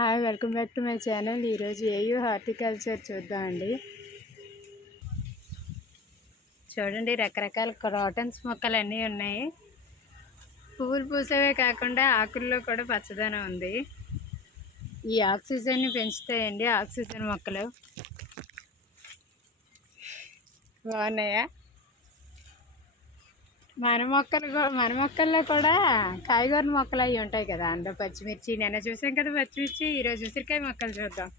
Hi, welcome back to my channel. ఈరోజు AU horticulture చూద్దామండి. చూడండి, రకరకాల క్రాటన్స్ మొక్కలు అన్నీ ఉన్నాయి. పువ్వులు పూసేవే కాకుండా ఆకుల్లో కూడా పచ్చదనం ఉంది. ఈ ఆక్సిజన్ని పెంచుతాయండి. ఆక్సిజన్ మొక్కలు బాగున్నాయా? మన మొక్కల్లో కూడా కాయగూర మొక్కలు అవి ఉంటాయి కదా. అందులో పచ్చిమిర్చి నిన్న చూసాం కదా పచ్చిమిర్చి. ఈరోజు ఉసిరికాయ మొక్కలు చూద్దాం.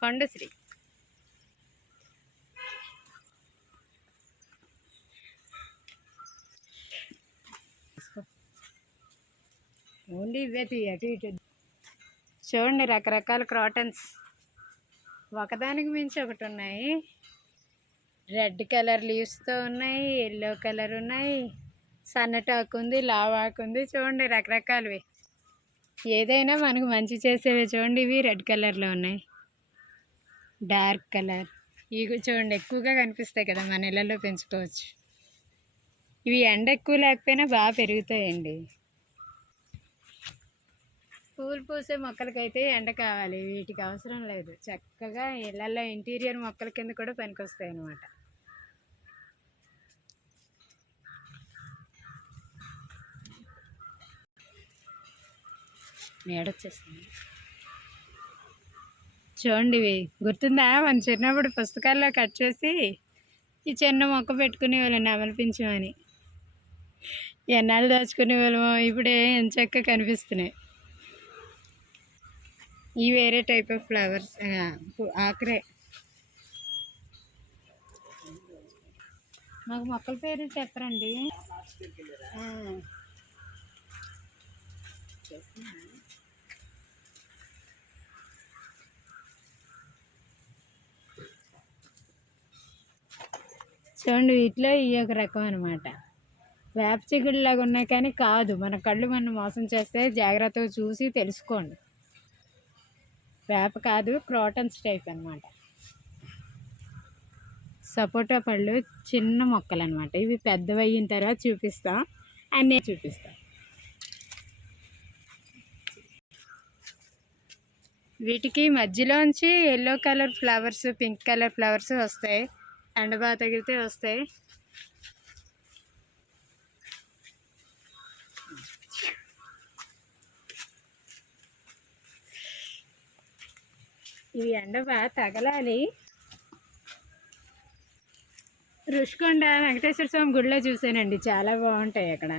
కొండశ్రీ ఓన్లీ ఇవే అటు ఇటు చూడండి. రకరకాల క్రాటన్స్ ఒకదానికి మించి ఒకటి ఉన్నాయి. రెడ్ కలర్ లీవ్స్తో ఉన్నాయి, ఎల్లో కలర్ ఉన్నాయి, సన్నటాకు ఉంది, లావాకు ఉంది. చూడండి రకరకాలవి. ఏదైనా మనకు మంచి చేసేవి. చూడండి, ఇవి రెడ్ కలర్లో ఉన్నాయి, డార్క్ కలర్. ఇవి చూడండి ఎక్కువగా కనిపిస్తాయి కదా, మన ఇళ్ళల్లో పెంచుకోవచ్చు. ఇవి ఎండ ఎక్కువ లేకపోయినా బాగా పెరుగుతాయండి. పూలు పూసే మొక్కలకైతే ఎండ కావాలి, వీటికి అవసరం లేదు. చక్కగా ఇళ్ళల్లో ఇంటీరియర్ మొక్కల కింద కూడా పనికొస్తాయి అన్నమాట. నీడొచ్చేస్తుంది. చూడండి, ఇవి గుర్తుందా? మన చిన్నప్పుడు పుస్తకాల్లో కట్ చేసి ఈ చిన్న మొక్క పెట్టుకునే వాళ్ళని అమలిపించమని. ఎన్నాళ్ళు దాచుకునే వాళ్ళము. ఇప్పుడే ఎంచక్క కనిపిస్తున్నాయి. ఈ వేరే టైప్ ఆఫ్ ఫ్లవర్స్, ఆకురే. మాకు మొక్కల పేరు చెప్పరండి. చూడండి, వీటిలో ఈ ఒక రకం అనమాట. వేప చిగుళ్ళలాగా ఉన్నాయి కానీ కాదు. మన కళ్ళు మనం మోసం చేస్తే జాగ్రత్తగా చూసి తెలుసుకోండి. వేప కాదు, క్రాటన్స్ టైప్ అనమాట. సపోటా పళ్ళు చిన్న మొక్కలు అనమాట. ఇవి పెద్దవి అయిన తర్వాత చూపిస్తాం, అన్నీ చూపిస్తాం. వీటికి మధ్యలోంచి yellow colour flowers, pink colour flowers వస్తాయి. ఎండ బాగా తగిలితే వస్తాయి. ఇవి ఎండ బాగా తగలాలి. రుషికొండ వెంకటేశ్వర స్వామి గుడిలో చూసానండి, చాలా బాగుంటాయి అక్కడ.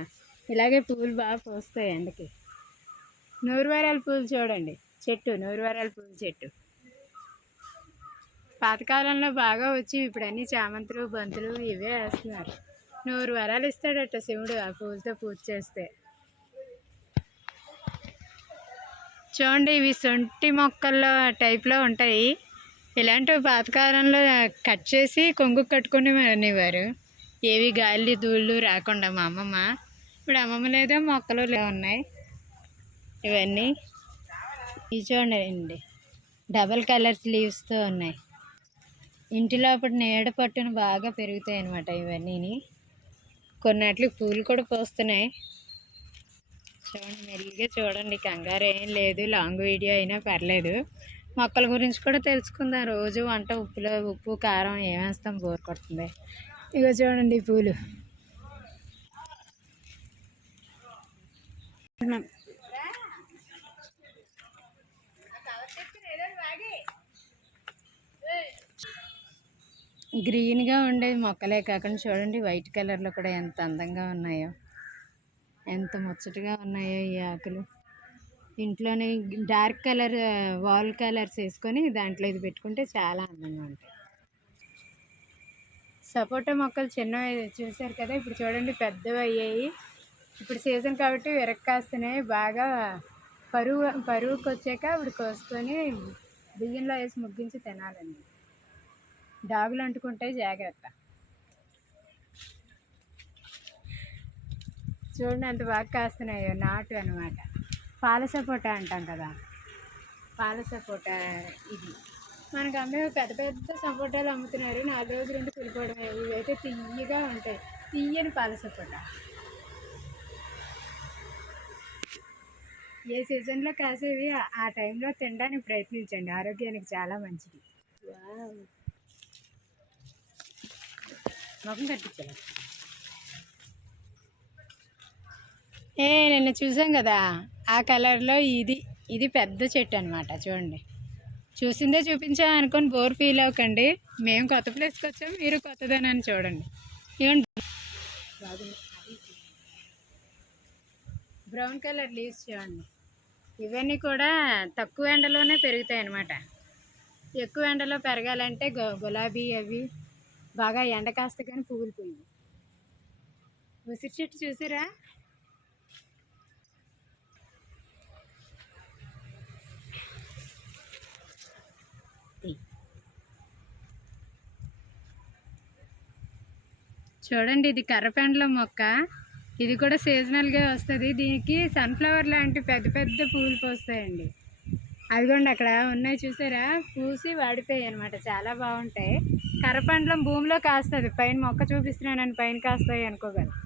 ఇలాగే పూలు బాగా పూస్తాయి ఎండకి. నూరువారాల పూలు చూడండి, చెట్టు నూరువారాల పూల చెట్టు పాతకాలంలో బాగా వచ్చి ఇప్పుడు అన్నీ చామంతులు, బంతులు ఇవే వేస్తున్నారు. 100 వరాలు ఇస్తాడట శివుడు ఆ పూలతో పూజ చేస్తే. చూడండి, ఇవి సొంటి మొక్కల్లో టైప్లో ఉంటాయి. ఇలాంటివి పాతకాలంలో కట్ చేసి కొంగు కట్టుకుని అనేవారు, ఏవి గాలి ధూళ్ళు రాకుండా. మా అమ్మమ్మ, ఇప్పుడు అమ్మమ్మ లేదో మొక్కలు ఉన్నాయి. ఇవన్నీ ఇవి చూడండి, డబల్ కలర్స్ లీవ్స్తో ఉన్నాయి. ఇంటి లోపల నీడ పట్టున బాగా పెరుగుతాయి అన్నమాట ఇవన్నీ. కొన్నిటికి పూలు కూడా పూస్తున్నాయి. చూడండి, మెల్లిగా చూడండి, కంగారు ఏం లేదు. లాంగ్ వీడియో అయినా పర్లేదు. మొక్కల గురించి కూడా తెలుసుకుందాం. రోజు వంట ఉప్పు కారం ఏమేస్తాం, బోర్ కొడుతుంది. ఇగో చూడండి పూలు. గ్రీన్గా ఉండేది మొక్కలే కాకుండా చూడండి, వైట్ కలర్లో కూడా ఎంత అందంగా ఉన్నాయో, ఎంత ముచ్చటగా ఉన్నాయో ఈ ఆకులు. ఇంట్లోనే డార్క్ కలర్ వాల్ కలర్స్ వేసుకొని దాంట్లో ఇది పెట్టుకుంటే చాలా అందంగా ఉంటాయి. సపోటా మొక్కలు చిన్నవి చూసారు కదా, ఇప్పుడు చూడండి పెద్దవి అయ్యాయి. ఇప్పుడు సీజన్ కాబట్టి విరక్కాస్తున్నాయి బాగా. పరువుకి వచ్చాక ఇప్పుడు కోసుకొని బియ్యంలో వేసి ముగ్గించి తినాలండి. డాగులు అంటుకుంటాయి, జాగ్రత్త. చూడండి ఎంత బాగా కాస్తున్నాయో. నాటు అనమాట, పాల సపోటా అంటాం కదా, పాల సపోటా. ఇది మనకు అమ్మే పెద్ద పెద్ద సపోటాలు అమ్ముతున్నారు. 4 రోజులు నుండి కులిపోవడమే. ఇవైతే తియ్యగా ఉంటాయి, తీయని పాల సపోటా. ఏ సీజన్లో కాసేవి ఆ టైంలో తినడానికి ప్రయత్నించండి, ఆరోగ్యానికి చాలా మంచిది. ముఖం కట్టించాలి. నిన్న చూసాం కదా ఆ కలర్లో ఇది పెద్ద చెట్టు అనమాట. చూడండి, చూసిందే చూపించా అనుకొని బోర్ ఫీల్ అవ్వకండి. మేము కొత్త ప్లేస్కి వచ్చాము, మీరు కొత్తదేనని చూడండి. ఇవ్వండి, బ్రౌన్ కలర్ లీవ్స్ చూడండి. ఇవన్నీ కూడా తక్కువ ఎండలోనే పెరుగుతాయి అన్నమాట. ఎక్కువ ఎండలో పెరగాలంటే గులాబీ అవి బాగా ఎండ కాస్త కానీ పువ్వులు పోయింది. ఉసిరి చెట్టు చూసారా? చూడండి, ఇది కర్రపెండల మొక్క. ఇది కూడా సీజనల్గా వస్తుంది. దీనికి సన్ఫ్లవర్ లాంటి పెద్ద పెద్ద పూలు పోస్తాయండి. అదిగోండి అక్కడ ఉన్నాయి చూసారా, పూసి వాడిపోయాయి అనమాట. చాలా బాగుంటాయి. కర్రపెండలం భూమిలో కాస్తుంది. పైన మొక్క చూపిస్తున్నానని పైన కాస్తాయి అనుకోగలరు.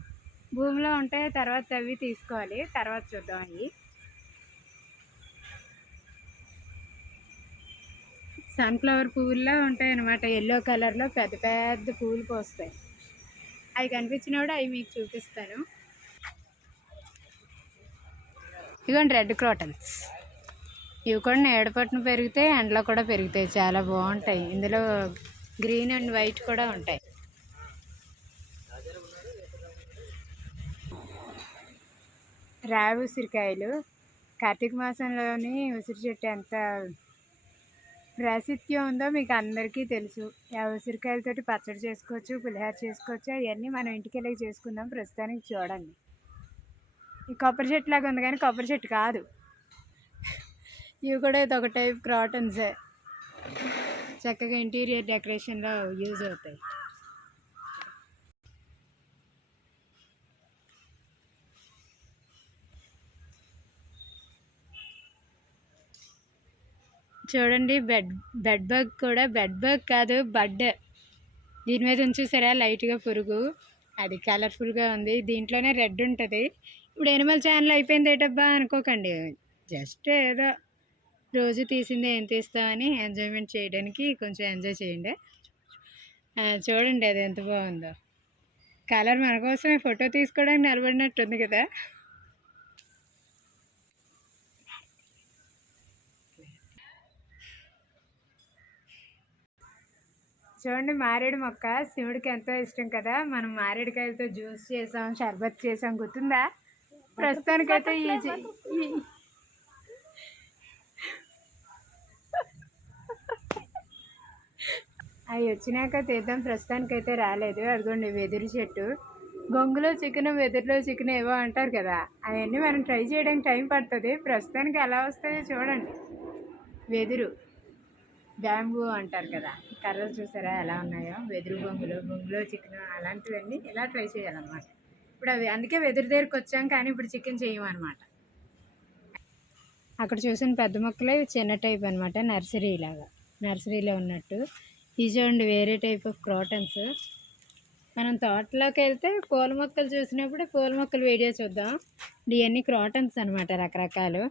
భూమిలో ఉంటే తర్వాత అవి తీసుకోవాలి, తర్వాత చూద్దాం. అవి సన్ఫ్లవర్ పువ్వుల్లో ఉంటాయి అన్నమాట. ఎల్లో కలర్లో పెద్ద పెద్ద పూలు పోస్తాయి. అవి కనిపించినప్పుడు అవి మీకు చూపిస్తాను. ఇదిగోండి రెడ్ క్రోటన్స్. ఇవి కూడా నీడపట్టున పెరుగుతాయి, ఎండలో కూడా పెరుగుతాయి. చాలా బాగుంటాయి. ఇందులో గ్రీన్ అండ్ వైట్ కూడా ఉంటాయి. రావి ఉసిరికాయలు కార్తీక మాసంలోని ఉసిరి చెట్టు ఎంత ప్రాశస్త్యం ఉందో మీకు అందరికీ తెలుసు. ఆ ఉసిరికాయలతోటి పచ్చడి చేసుకోవచ్చు, పులిహోర చేసుకోవచ్చు. అవన్నీ మనం ఇంటికి వెళ్ళి చేసుకుందాం. ప్రస్తుతానికి చూడండి, ఈ కొబ్బరి చెట్టు లాగా ఉంది కానీ కొబ్బరి చెట్టు కాదు. ఇవి కూడా ఇది ఒక టైప్ క్రాటన్సే. చక్కగా ఇంటీరియర్ డెకరేషన్లో యూజ్ అవుతాయి. చూడండి, బెడ్ బగ్ కూడా, బెడ్ బగ్ కాదు బడ్. దీని మీద ఉంచేసారా లైట్గా పురుగు, అది కలర్ఫుల్గా ఉంది. దీంట్లోనే రెడ్ ఉంటుంది. ఇప్పుడు ఎనిమల్ ఛానల్ అయిపోయింది ఏటబ్బా అనుకోకండి. జస్ట్ ఏదో రోజు తీసిందే ఏం తీస్తామని ఎంజాయ్మెంట్ చేయడానికి కొంచెం ఎంజాయ్ చేయండి. చూడండి అది ఎంత బాగుందో. కలర్ మన కోసమే ఫోటో తీసుకోవడానికి నిలబడినట్టుంది కదా. చూడండి, మారేడు మొక్క శివుడికి ఎంతో ఇష్టం కదా. మనం మారేడుకాయలతో జ్యూస్ చేసాం, షర్బత్ చేసాం, గుర్తుందా? ప్రస్తుతానికైతే అవి వచ్చినాక తీద్దాం. ప్రస్తుతానికైతే రాలేదు. అదిగోండి వెదురు చెట్టు. గొంగులో చికెన్, వెదురులో చికెన్ ఏవో అంటారు కదా, అవన్నీ మనం ట్రై చేయడానికి టైం పడుతుంది. ప్రస్తుతానికి ఎలా వస్తుందో చూడండి. వెదురు బ్యాంబూ అంటారు కదా, కర్రలు చూసారా ఎలా ఉన్నాయో. వెదురు బొంగులో చికెన్ అలాంటివన్నీ ఇలా ట్రై చేయాలన్నమాట. ఇప్పుడు అవి అందుకే వెదురు దగ్గరికి వచ్చాం, కానీ ఇప్పుడు చికెన్ చేయమన్నమాట. అక్కడ చూసిన పెద్ద మొక్కలే చిన్న టైప్ అనమాట, నర్సరీలో ఉన్నట్టు. ఇది చూడండి వేరే టైప్ ఆఫ్ క్రోటన్స్. మనం తోటలోకి వెళ్తే పూల మొక్కలు చూసినప్పుడు పూల మొక్కలు వీడియో చూద్దాం. ఇవన్నీ క్రోటన్స్ అనమాట, రకరకాలు.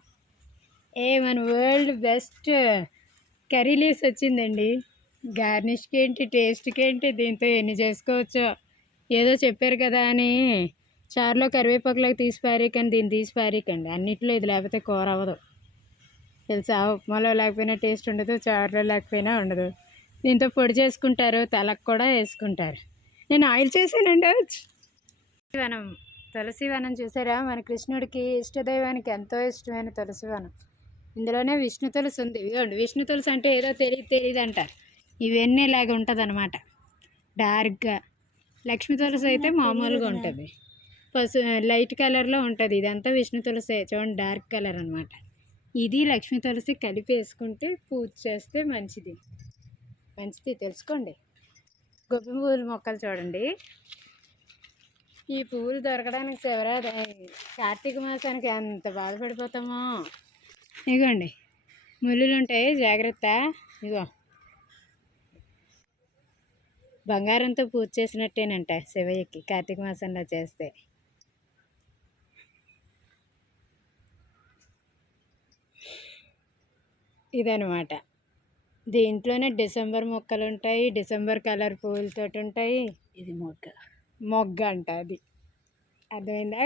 మన వరల్డ్ బెస్ట్ కర్రీ లీవ్స్ వచ్చిందండి. గార్నిష్కి ఏంటి, టేస్ట్కి ఏంటి, దీంతో ఎన్ని చేసుకోవచ్చో. ఏదో చెప్పారు కదా అని చారులో కరివేపాకులోకి తీసి పారేకండి, దీన్ని తీసి పారేకండి. అన్నిట్లో ఇది లేకపోతే కూర అవ్వదు తెలుసా. ఉప్మాలో లేకపోయినా టేస్ట్ ఉండదు, చారులో లేకపోయినా ఉండదు. దీంతో పొడి చేసుకుంటారు, తలకు కూడా వేసుకుంటారు. నేను ఆయిల్ చేశానండి. తులసి వనం చూసారా? మన కృష్ణుడికి ఇష్టదైవానికి ఎంతో ఇష్టమైన తులసి వనం. ఇందులోనే విష్ణు తులసి ఉంది. ఇవ్వండి, విష్ణు తులసి అంటే ఏదో తెలియదు అంటారు. ఇవన్నీ ఇలాగ ఉంటుంది అనమాట, డార్క్గా. లక్ష్మీ తులసి అయితే మామూలుగా ఉంటుంది, లైట్ కలర్లో ఉంటుంది. ఇదంతా విష్ణు తులసి చూడండి, డార్క్ కలర్ అనమాట. ఇది లక్ష్మీ తులసి కలిపి వేసుకుంటే పూజ చేస్తే మంచిది తెలుసుకోండి. గొబ్బి పువ్వుల మొక్కలు చూడండి. ఈ పువ్వులు దొరకడానికి కార్తీక మాసానికి ఎంత బాధపడిపోతామో. ఇగోండి, ముళ్ళులు ఉంటాయి, జాగ్రత్త. ఇగో బంగారంతో పూజ చేసినట్టేనంట శివయ్యకి కార్తీక మాసంలో చేస్తే. ఇదనమాట. దీంట్లోనే డిసెంబర్ మొక్కలు ఉంటాయి, డిసెంబర్ కలర్ పువ్వులతోటి ఉంటాయి. ఇది మొగ్గ అంట అది. అర్థమైందా?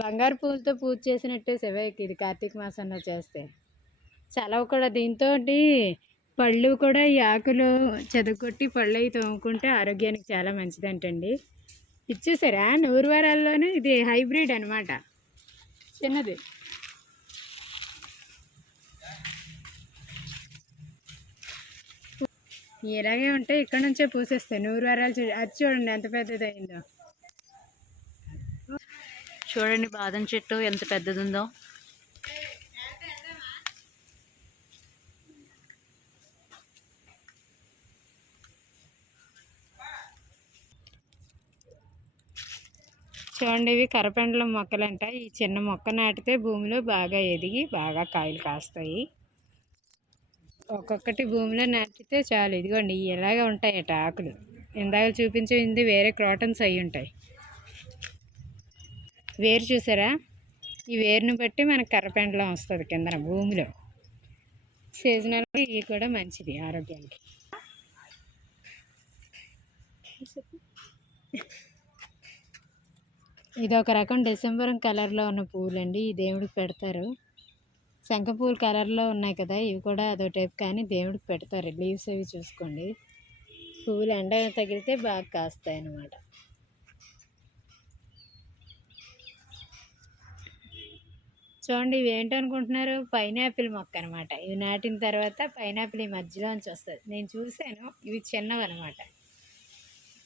బంగారు పువ్వులతో పూజ చేసినట్టే శివయ్యకి ఇది కార్తీక మాసంలో చేస్తే. చలవ కూడా దీంతో పళ్ళు కూడా ఈ ఆకులు చెదగొట్టి పళ్ళు అవి తోముకుంటే ఆరోగ్యానికి చాలా మంచిదంటండి. ఇది చూసారా, 100 వారాల్లోనే ఇది హైబ్రిడ్ అనమాట, చిన్నది. ఇలాగే ఉంటే ఇక్కడ నుంచే పూసేస్తాయి 100 వారాలు. అది చూడండి ఎంత పెద్దది అయిందో. చూడండి బాదం చెట్టు ఎంత పెద్దది ఉందో. చూడండి, ఇవి కరపెండలం మొక్కలంట. ఈ చిన్న మొక్క నాటితే భూమిలో బాగా ఎదిగి బాగా కాయలు కాస్తాయి. ఒక్కొక్కటి భూమిలో నాటితే చాలు. ఇదిగోండి ఇలాగే ఉంటాయట ఆకులు. ఇందాక చూపించింది వేరే క్రాటన్స్ అయి ఉంటాయి. వేరు చూసారా, ఈ వేరుని బట్టి మనకు కర్రపెండలం వస్తుంది కిందన భూమిలో. సీజనల్గా ఇవి కూడా మంచిది ఆరోగ్యానికి. ఇది ఒక రకం డిసెంబర్ కలర్లో ఉన్న పువ్వులండి. ఈ దేవుడికి పెడతారు. శంఖ పువ్వులు కలర్లో ఉన్నాయి కదా, ఇవి కూడా అదో టైప్, కానీ దేవుడికి పెడతారు. లీవ్స్ అవి చూసుకోండి. పువ్వులు ఎండ తగిలితే బాగా కాస్తాయి అన్నమాట. చూడండి, ఇవి ఏంటనుకుంటున్నారు? పైనాపిల్ మొక్క అనమాట. ఇవి నాటిన తర్వాత పైనాపిల్ ఈ మధ్యలోంచి వస్తుంది. నేను చూశాను, ఇవి చిన్నవి అనమాట.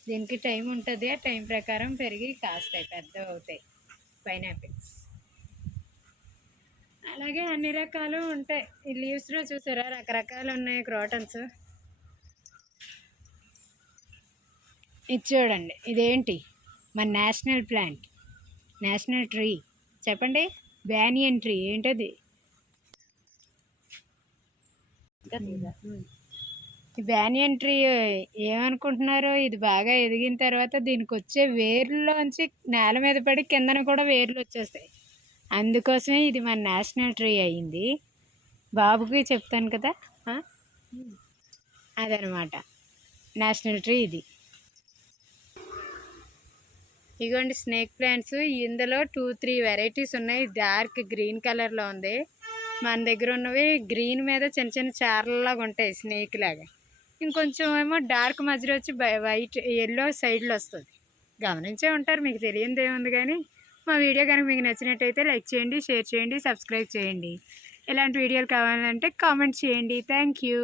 దీనికి టైం ఉంటుంది, ఆ టైం ప్రకారం పెరిగి కాస్తాయి, పెద్దవి అవుతాయి పైనాపిల్స్. అలాగే అన్ని రకాలు ఉంటాయి. ఈ లీవ్స్లో చూసారా రకరకాలు ఉన్నాయి క్రాటన్స్. ఇది చూడండి, ఇదేంటి? మన నేషనల్ ప్లాంట్, నేషనల్ ట్రీ చెప్పండి. Banyan tree. ఏంటది? ఈ బ్యానియన్ ట్రీ ఏమనుకుంటున్నారో, ఇది బాగా ఎదిగిన తర్వాత దీనికి వచ్చే వేర్లోంచి నేల మీద పడి కిందన కూడా వేర్లు వచ్చేస్తాయి. అందుకోసమే ఇది మన నేషనల్ ట్రీ అయ్యింది. బాబుకి చెప్తాను కదా, అదనమాట నేషనల్ ట్రీ ఇది. ఇగోండి స్నేక్ ప్లాంట్స్. ఇందులో 2-3 వెరైటీస్ ఉన్నాయి. డార్క్ గ్రీన్ కలర్లో ఉంది. మన దగ్గర ఉన్నవి గ్రీన్ మీద చిన్న చిన్న చారలాగా ఉంటాయి, స్నేక్ లాగా. ఇంకొంచెం ఏమో డార్క్ మధ్యలో వచ్చి వైట్ ఎల్లో సైడ్లో వస్తుంది. గమనించే ఉంటారు, మీకు తెలియనిది ఏముంది. కానీ మా వీడియో కనుక మీకు నచ్చినట్టయితే లైక్ చేయండి, షేర్ చేయండి, సబ్స్క్రైబ్ చేయండి. ఇలాంటి వీడియోలు కావాలంటే కామెంట్ చేయండి. Thank you.